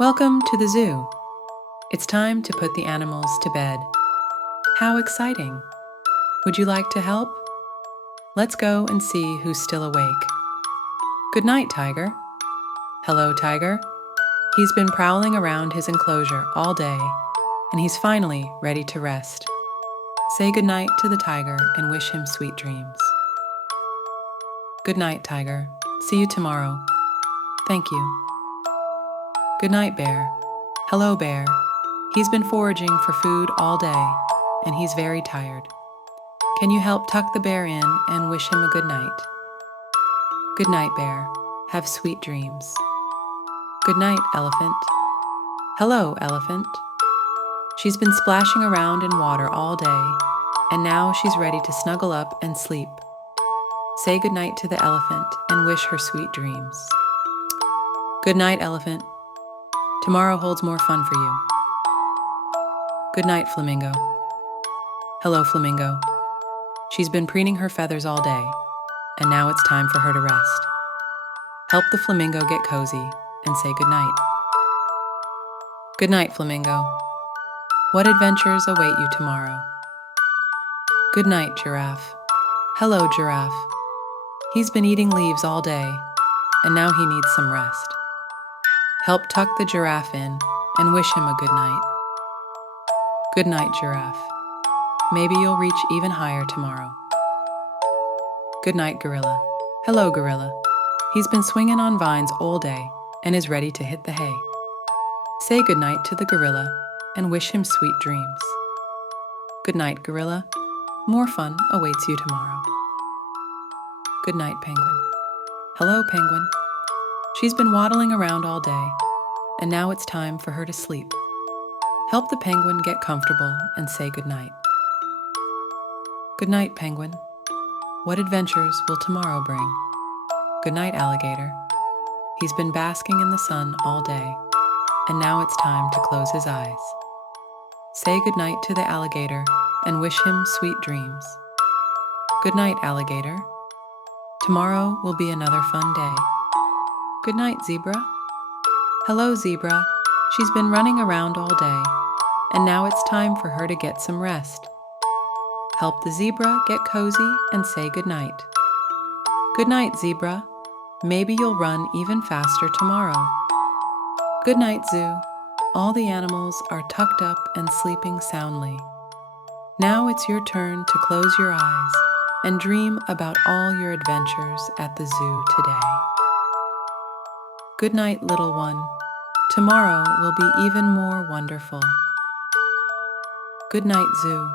Welcome to the zoo. It's time to put the animals to bed. How exciting! Would you like to help? Let's go and see who's still awake. Good night, Tiger. Hello, Tiger. He's been prowling around his enclosure all day, and he's finally ready to rest. Say good night to the tiger and wish him sweet dreams. Good night, Tiger. See you tomorrow. Thank you. Good night, Bear. Hello, Bear. He's been foraging for food all day, and he's very tired. Can you help tuck the bear in and wish him a good night? Good night, Bear. Have sweet dreams. Good night, Elephant. Hello, Elephant. She's been splashing around in water all day, and now she's ready to snuggle up and sleep. Say good night to the elephant and wish her sweet dreams. Good night, Elephant. Tomorrow holds more fun for you. Good night, Flamingo. Hello, Flamingo. She's been preening her feathers all day, and now it's time for her to rest. Help the flamingo get cozy and say good night. Good night, Flamingo. What adventures await you tomorrow? Good night, Giraffe. Hello, Giraffe. He's been eating leaves all day, and now he needs some rest. Help tuck the giraffe in and wish him a good night. Good night, Giraffe. Maybe you'll reach even higher tomorrow. Good night, Gorilla. Hello, Gorilla. He's been swinging on vines all day and is ready to hit the hay. Say good night to the gorilla and wish him sweet dreams. Good night, Gorilla. More fun awaits you tomorrow. Good night, Penguin. Hello, Penguin. She's been waddling around all day, and now it's time for her to sleep. Help the penguin get comfortable and say good night. Good night, Penguin. What adventures will tomorrow bring? Good night, Alligator. He's been basking in the sun all day, and now it's time to close his eyes. Say good night to the alligator and wish him sweet dreams. Good night, Alligator. Tomorrow will be another fun day. Good night, Zebra. Hello, Zebra. She's been running around all day, and now it's time for her to get some rest. Help the zebra get cozy and say good night. Good night, Zebra. Maybe you'll run even faster tomorrow. Good night, Zoo. All the animals are tucked up and sleeping soundly. Now it's your turn to close your eyes and dream about all your adventures at the zoo today. Good night, little one. Tomorrow will be even more wonderful. Good night, Zoo.